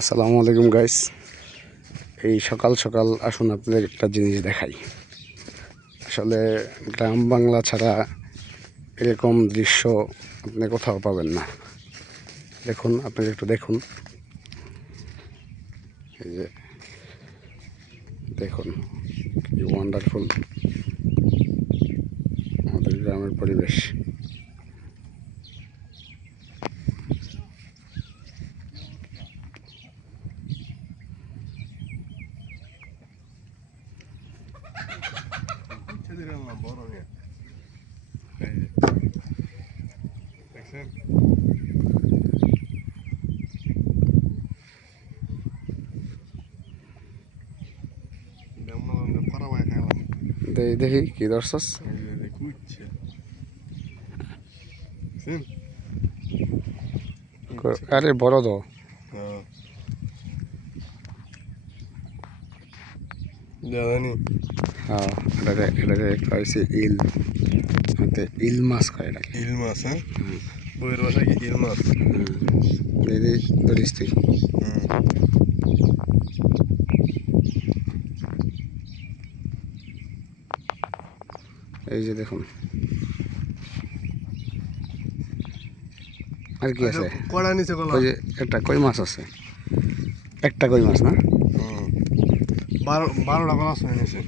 আসসালামু আলাইকুম গাইস। এই সকাল সকাল আসুন আপনাদের একটা জিনিস দেখাই। আসলে গ্রাম বাংলা ছাড়া এরকম দৃশ্য আপনি কোথাও পাবেন না। দেখুন, আপনারা একটু দেখুন। এই যে দেখুন কি ওয়ান্ডারফুল আমাদের গ্রামের পরিবেশ। দেখি কি দর্শস আরে বড় তো হ্যাঁ, এটা হয়েছে ইল, ইল মাছ খায় এটাকে। ইল মাছ, হ্যাঁ, বইয়ের বাসায় কি ইল মাছ? দিদি ধরিস তুই। এই যে দেখুন, আর কি আছে? কড়া নিচে কলা। ওই যে একটা কই মাছ আছে, একটা কই মাছ না? 12টা কলা শুনে নিছে।